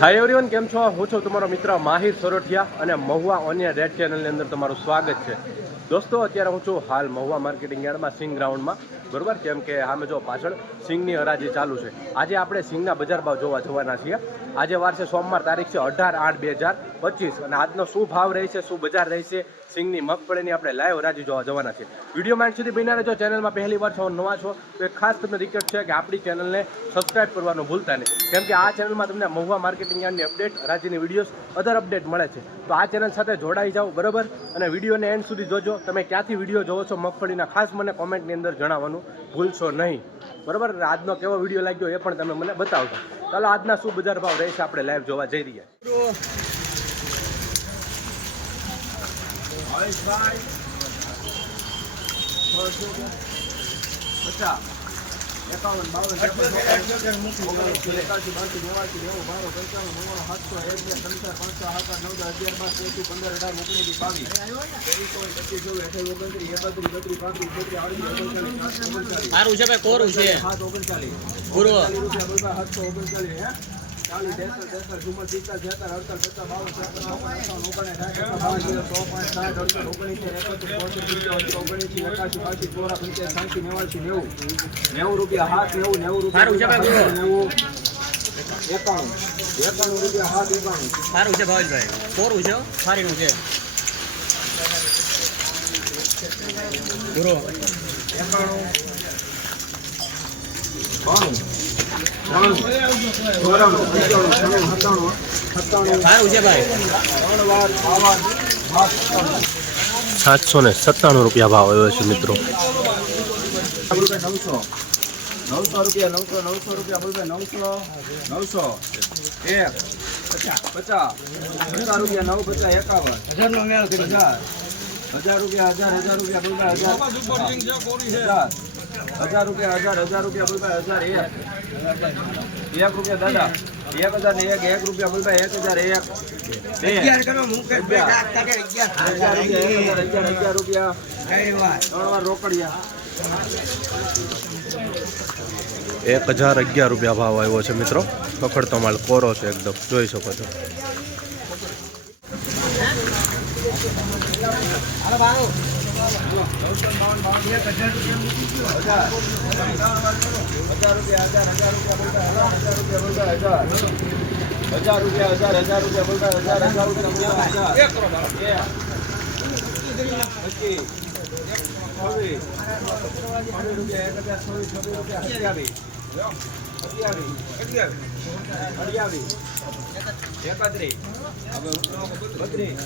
Hi everyone કેમ છો? હું છું તમારો મિત્ર માહિર સોરઠિયા અને મહુવા ઓનિયા રેડ ચેનલની અંદર તમારું સ્વાગત છે. દોસ્તો, અત્યારે હું છું હાલ મહુવા માર્કેટિંગ યાર્ડમાં સિંગ ગ્રાઉન્ડમાં બરાબર? કેમ કે સામે જો પાછળ સિંગની હરાજી ચાલુ છે. આજે આપણે સિંગના બજાર ભાવ જોવા જવાના છીએ. આજે વાર છે સોમવાર, તારીખ છે અઢાર આઠ બે હજાર પચીસ. અને આજનો શું ભાવ રહેશે, શું બજાર રહેશે સિંગની મગફળીની આપણે લાઈવ રાજુ જોવા જવાના છે વીડિયો માઇન્ડ સુધી બન્યા રહેજો. ચેનલમાં પહેલી વાર છો, નવા છો, તો એક ખાસ તમને રિક્વેસ્ટ છે કે આપણી ચેનલને સબસ્ક્રાઈબ કરવાનું ભૂલતા નહીં. કેમ કે આ ચેનલમાં તમને મહુવા માર્કેટિંગ યાર્ડની અપડેટ રાજ્યની વિડીયોઝ અધર અપડેટ મળે છે. તો આ ચેનલ સાથે જોડાઈ જાઓ, બરોબર? અને વિડીયોને એન્ડ સુધી જોજો. તમે ક્યાંથી વીડિયો જોવો છો મગફળીના, ખાસ મને કોમેન્ટની અંદર જણાવવાનું ભૂલશો નહીં. બરોબર? આજનો કેવો વીડિયો લાગ્યો એ પણ તમે મને બતાવજો. ચાલો, આજના શું બજાર ભાવ રહેશે. આપણે લાઈવ જોવા જઈ રહ્યા એકાવન બાવન ત્રેપન ચોપન એકાસી બાસી નેવાસી નેવું બારો પંચાણું નવ્વાણું સાતસો એક બે ત્રણ ચાર પાંચ છ? સાત આઠ નવ દસ અગિયાર બાર તેર પંદર અઢાર ઓગણીસ વીસ બાવીસ ત્રેવીસ પચીસ ચોવીસ અઠાવીસ ઓગણત્રીસ એકત્રીસ બત્રીસ પાંત્રીસ છત્રીસ આડત્રીસ ઓગણચાલીસ ઓગણચાલીસ સારું છે ભાઈ કોરું છે? સાત ઓગણચાલીસ. ઓગણચાલીસ રૂપિયા સાતસો ઓગણચાલીસ હે? ચાલીસ તેસર તેસર ચુમ્મોતેર સિત્તેર છેતર પચાસ બાવન ઓગણીસ સાઠ અડસઠ ઓગણીસ એકત્રીસ બોતેર સિત્તેર ઓગણીસ એકાસી બાસી ચોરા પંચાયત સાંસી નેવાસી નેવું નેવું રૂપિયા હાથ નેવું નેવું સારું છે રૂપિયા નેવું એકાણું એકાણું રૂપિયા હાથ એકાણું સારું છે ભાવેશભાઈ. કોરું છે હો, સારીનું છે. ગુરુ એકાણું બાણું. સાતસો ને સત્તાણું રૂપિયા ભાવ આવ્યો છે મિત્રો નવસો નવસો રૂપિયા નવસો નવસો રૂપિયા બોલવે નવસો નવસો એક પચાસ પચાસ પચાસ રૂપિયા નવ પચાસ એકાવન હજાર નો મેળ હજાર હજાર રૂપિયા હજાર હજાર રૂપિયા બોલવે હજાર હજાર હજાર રૂપિયા હજાર હજાર રૂપિયા બોલવે હજાર એક એક રૂપિયા દાદા એક હજાર ને એક એક રૂપિયા બોલવે એક હજાર એક. અગિયાર હજાર રૂપિયા એક હજાર અગિયાર. અગિયાર રૂપિયા. ત્રણ વાર રોકડિયા. એક હજાર અગિયાર રૂપિયા ભાવ આવ્યો છે મિત્રો. પકડતો માલ કોરો છે એકદમ. જોઈ શકો છો. રૂપિયા હજાર રૂપિયા હજાર હજાર રૂપિયા બોલતા હજાર હજાર રૂપિયા હજાર બોલતા હજાર પચીસ છવ્વીસ રૂપિયા એક હજાર છવ્વીસ છવ્વીસ રૂપિયા એકત્રીસ.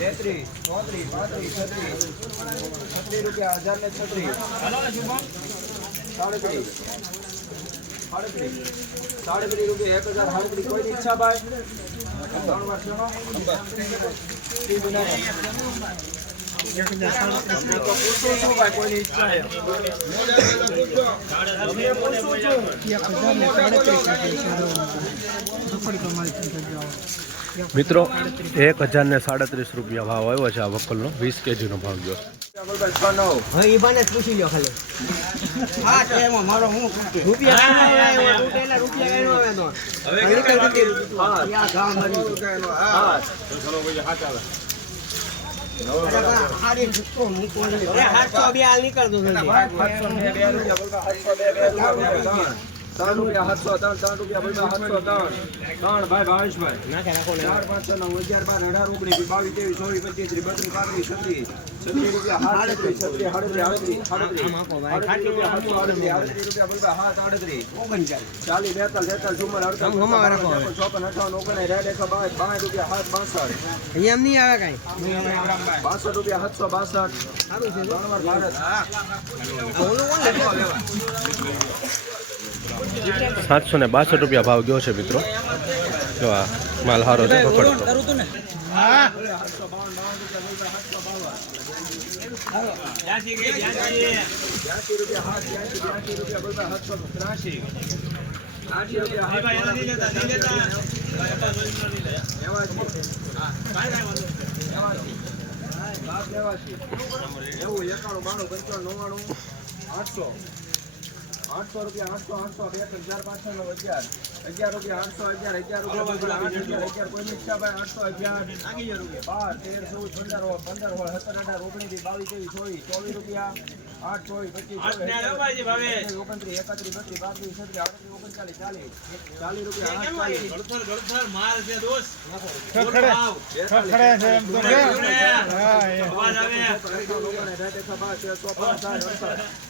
તેત્રીસ ચોત્રીસ પાંત્રીસ છત્રીસ છત્રીસ રૂપિયા હજાર ને છત્રીસ સાડત્રીસ સાડત્રીસ સાડત્રીસ રૂપિયા એક હજાર સાડત્રીસ કોઈની ઈચ્છા ભાઈ ત્રણ વર્ષનો મિત્રો એક હજાર ને સાડત્રીસ રૂપિયા ભાવ આવ્યો છે આ વકલનો વીસ કેજીનો ભાવ ગયો. રૂપિયા અરે બા, હાલ નીકળતો. ત્રણ રૂપિયા સાતસો ત્રણ ત્રણ રૂપિયા બોલભાઈ સાતસો ત્રણ. ત્રણ ભાઈ ભાવેશભાઈ. ચાર પાંચ છ નવ અગિયાર બાર અઢાર ઓગણીસ બાવીસ ત્રેવીસ ચોવીસ પચીસ ત્રીસ બત્રીસ પાંત્રીસ છત્રીસ છત્રીસ રૂપિયા સાડત્રીસ છત્રીસ આડત્રીસ આડત્રીસ રૂપિયા આડત્રીસ આડત્રીસ રૂપિયા આડત્રીસ. ઓગણચાલીસ. ચાલીસ બેતાલીસ તેતાલીસ અડતાલીસ ચોપન અઠાવન ઓગણીસ રેડ એકસો બાવીસ બાવીસ રૂપિયા સાત બાસઠ. એમ નહીં આવે કાંઈ. બાસઠ રૂપિયા સાતસો બાસઠ. ત્રણ વાર ભારત? સાતસો ને બાસઠ રૂપિયા ભાવ ગયો છે મિત્રો જો આ માલ સારો છે પકડતો નેવું એકાણું બાણું પંચાણું નવ્વાણું આઠસો આઠસો રૂપિયા આઠસો આઠસો બે ત્રણ ચાર નવ અગિયાર અગિયાર રૂપિયા આઠસો અગિયાર અગિયાર રૂપિયા આઠ અગિયાર અગિયાર કોઈની ઈચ્છા ભાઈ આઠસો અગિયાર બાર તેર ચૌદ પંદર હોય પંદર હોય સત્તર અઢાર ઓગણીસ બાવીસ ત્રેવીસ ચોવીસ ચોવીસ રૂપિયા આઠ ચોવીસ પચીસ ઓગણત્રીસ એકત્રીસ બત્રીસ પાંત્રીસ છત્રીસ આડત્રીસ ઓગણચાલીસ ચાલીસ ચાલીસ રૂપિયા આઠ ચાલીસ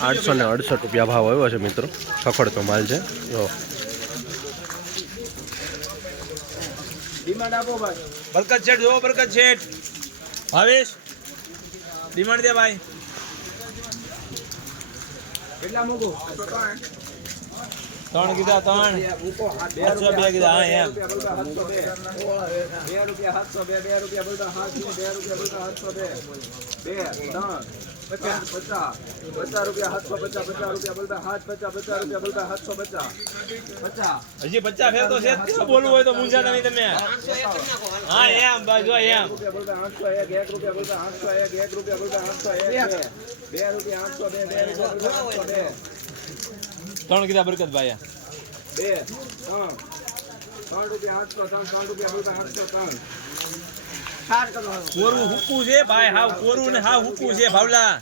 આઠસો ને અડસઠ. રૂપિયા ભાવ આવ્યો છે મિત્રો. ખખડતો માલ છે. જો. ડિમાન્ડ આપો ભાઈ. બરકત શેઠ જોવો બરકત શેઠ. ભાવેશ ડિમાન્ડ દે ભાઈ. કેટલા મૂકું? ત્રણ કીધા, ત્રણ. સાતસો બે કીધા, હા, એમ. બે રૂપિયા સાતસો બે બે રૂપિયા બે રૂપિયા હજી પચાસ ફેર તો છે બોલવું હોય તો મૂંઝા તમે હા રૂપિયા બોલતા આઠસો એક રૂપિયા બોલતા આઠસો એક રૂપિયા બોલતા આઠસો એક બે રૂપિયા આઠસો બે બે રૂપિયા બોલતા આઠસો બે. ત્રણ કીધા બરકત ભાઈ. બે ત્રણ. ત્રણ રૂપિયા આઠસો ત્રણ ત્રણ રૂપિયા બરકત આઠસો ત્રણ. કોરું હુકું છે? ભાઈ હાવ કોરું ને હાવ હુકું છે ભાવલા.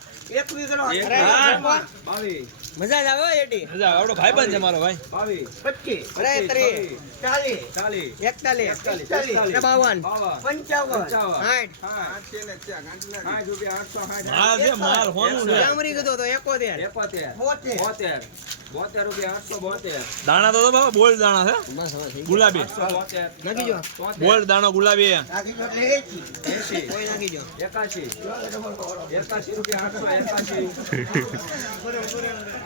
બાવીસ. મજા જ આવે એટી મજા આવડો ભાઈબંધ છે મારો ભાઈ. બાવીસ પચીસ અરે ત્રીસ ચાલીસ ચાલીસ એકતાલીસ એકતાલીસ, પિસ્તાલીસ એકતાલીસ, બાવન બાવન, પંચાવન પંચાવન, સાઠ સાઠ રૂપિયા આઠસો સાઠ. માલ હોનું જામરી કીધો તો બોતેર. બોતેર રૂપિયા આઠસો બોતેર. દાણા તો બાબા બોલ દાણા છે. ગુલાબી. બોલ દાણો ગુલાબી એકાશી. રૂપિયા આઠસો એકાશી.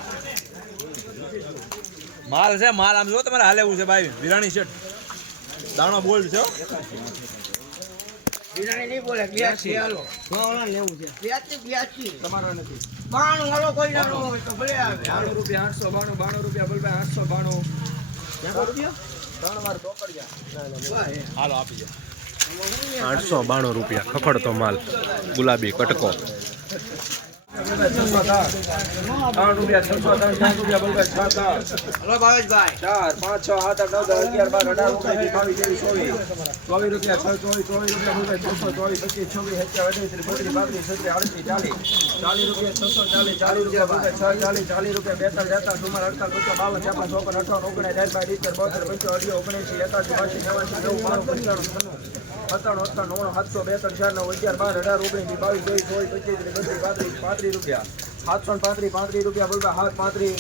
માલ છે માલ આમ જો તમારે હાલે એવું છે ભાઈ. વિરાણી શેઠ. દાણો બોલ છે હો. બિરાણી નહીં બોલે બ્યાસી હાલો. સોળા લેવું છે. બ્યાસી બ્યાસી તમારો નથી. બાણું હાલો કોઈ ના હોય તો ભલે આવે. બાણું રૂપિયા આઠસો બાણું બાણું રૂપિયા બોલભાઈ આઠસો બાણું. રૂપિયા? ત્રણ વાર ચોકડિયા હાલો આપી દો. આઠસો બાણું રૂપિયા. ખખડતો માલ. ગુલાબી કટકો. ત્રણ રૂપિયા છસો અઢાર ઓગણીસ ચોવીસ પચીસ છવ્વીસ સત્યા અઠ્યાવીસ બત્રીસ છત્રીસ આડત્રીસ ચાલીસ ચાલીસ રૂપિયા છસો ચાલીસ ચાલીસ રૂપિયા બોલભાઈ છ ચાલીસ ચાલીસ રૂપિયા બેતાલીસ તેતાલીસ ચુમ્માલીસ અડતાલીસ પચાસ બાવન છપ્પન ચોપન અઠાવન ઓગણીસ સાઠ બાર ઇત્તેર બોતેર પંચો અઢીઓ ઓગણસી સત્તાણું અઠાણું, નવ્વાણું, સાતસો બે ત્રણ ચાર અગિયાર, બાર, અઢાર, ઓગણીસ બાવીસ ચોવીસ ચોવીસ પાંત્રીસ રૂપિયા. સાતસો પાંત્રીસ પાંત્રીસ રૂપિયા બોલભાઈ હાથ પાંત્રીસ.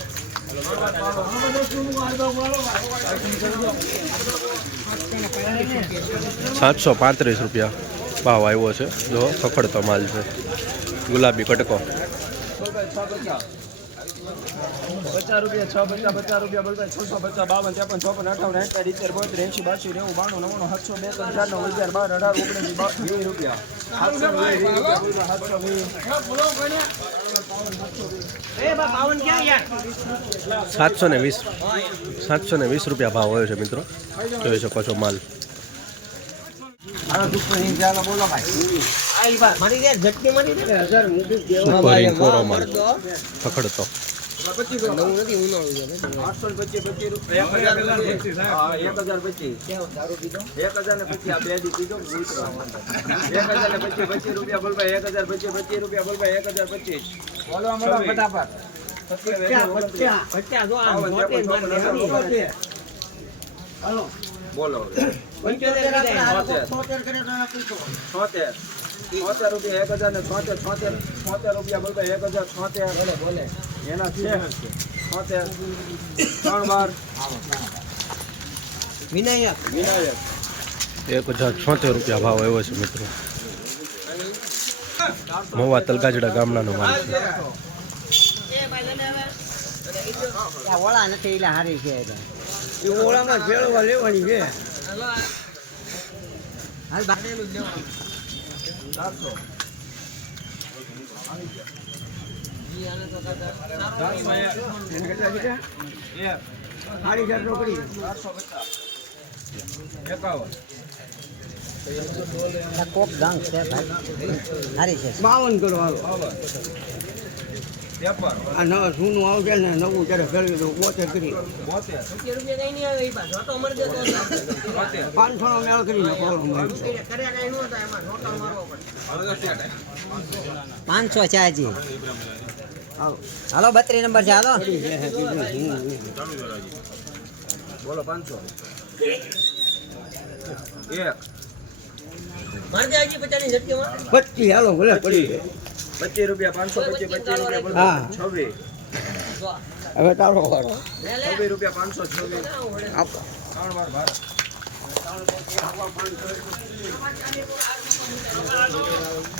સાતસો પાંત્રીસ રૂપિયા. ભાવ આવ્યો છે. જો સફળતો માલ છે. ગુલાબી કટકો. પચાસ પચાસ રૂપિયા છ પચાસ પચાસ રૂપિયા બોલભાઈ છસો પચાસ બાવન ત્રેપન ચોપન અઠાવન એંસી ઇત્તેર બોતેર એંસી બાસી નેવું બાણું નવ્વાણું સાતસો બે ત્રણ ચાર નવ અગિયાર બાર અઢાર ઓગણીસ વીસ રૂપિયા. સાતસો વીસ સાતસો ને વીસ. સાતસો ને વીસ રૂપિયા ભાવ હોય છે મિત્રો. જોઈ શકો છો માલ. બોલો ભાઈ. આઈ નવું નથી રૂપિયા એક હજાર પચીસ એક રૂપિયા બોલભાઈ એક હજાર પચીસ. હાલો બોલો પંચોતેર. છોતેર રૂપિયા એક હજાર ને છોતેર છોતેર છોતેર રૂપિયા બોલભાઈ એક હજાર છોતેર બોલે બોલે. એના છે? છોતેર ત્રણ વાર વિનાયક. વિનાયક. એક હજાર છોતેર રૂપિયા ભાવ આવ્યો છે મિત્રો. મોવા તલગાજડા ગામડાનો માલ છે. ઓળા નથી એટલે હારી છે એ ઓળામાં ભેળવા લેવાની છે. હાલ બાંધેલું લેવાનું. ચારસો રોકડી કોક ગાંગ છે ભાઈ સારી છે બાવન કરો આ નવા જૂનું આવશે ને નવું જ્યારે ફેરવી દઉં બોતેર કરી. પાંચસો નો મેળ કરી પાંચસો છે હજી. હાલો બત્રી નંબર છે હાલો. બોલો પાંચસો. એક. પચીસ હાલો ભલે પડી જાય. પચીસ રૂપિયા પાંચસો પચીસ પચીસ રૂપિયા છવ્વીસ. હવે તારો વારો. છવ્વીસ રૂપિયા પાંચસો છવ્વીસ. આપો. ત્રણ વાર ભાર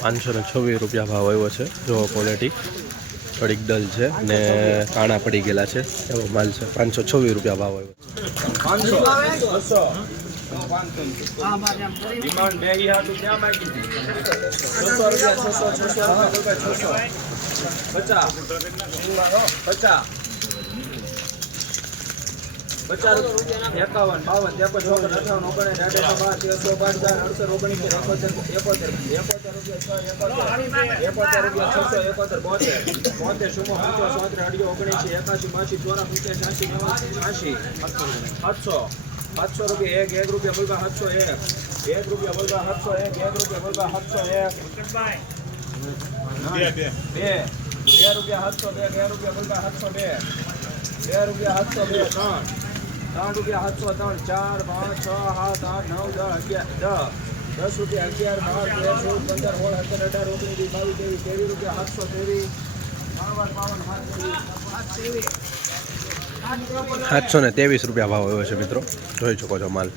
પાંચસો ને છવ્વીસ રૂપિયા ભાવ આવ્યો છે. જો ક્વોલિટી થોડીક ડલ છે ને કાણા પડી ગયેલા છે. એવો માલ છે. પાંચસો છવ્વીસ રૂપિયા ભાવ આવ્યો પાંચસો બસો પચાસ. પચાસ. પચાસ એકાવન, બાવન. ત્રેપન ચોપન અઠાવન ઓગણીસ અઢારસો બાર તેરસો પાંચ, ચાર, અડસઠ, ઓગણીસો, એકોતેર એકોતેર એકોતેર રૂપિયા એકોતેર. રૂપિયા, છસો, એકોતેર, બોતેર. બોતેર સુમો પંચો સોતેર અઢીઓ ઓગણીસી એકાસી બાસી ચોરા પંચાસ છ્યાસી નેવાસી, છ્યાસી, સાતસો. સાતસો રૂપિયા એક એક રૂપિયા બોલવા સાતસો એક એક રૂપિયા બોલવા સાતસો એક એક રૂપિયા બોલવા સાતસો એક બે બે બે રૂપિયા સાતસો બે બે રૂપિયા બોલવા સાતસો બે બે રૂપિયા સાતસો બે ત્રણ ત્રણ રૂપિયા સાતસો ત્રણ ચાર પાંચ છ સાત આઠ નવ દસ અગિયાર દસ દસ રૂપિયા અગિયાર બાર તેર ચૌદ પંદર સોળ સત્તર અઢાર ઓગણીસ વીસ બાવીસ ત્રેવીસ ત્રેવીસ રૂપિયા સાતસો ત્રેવીસ બાવન બાવન સાત ત્રેવીસ સાતસો ને ત્રેવીસ રૂપિયા ભાવ આવ્યો છે મિત્રો. જોઈ શકો છો માલ.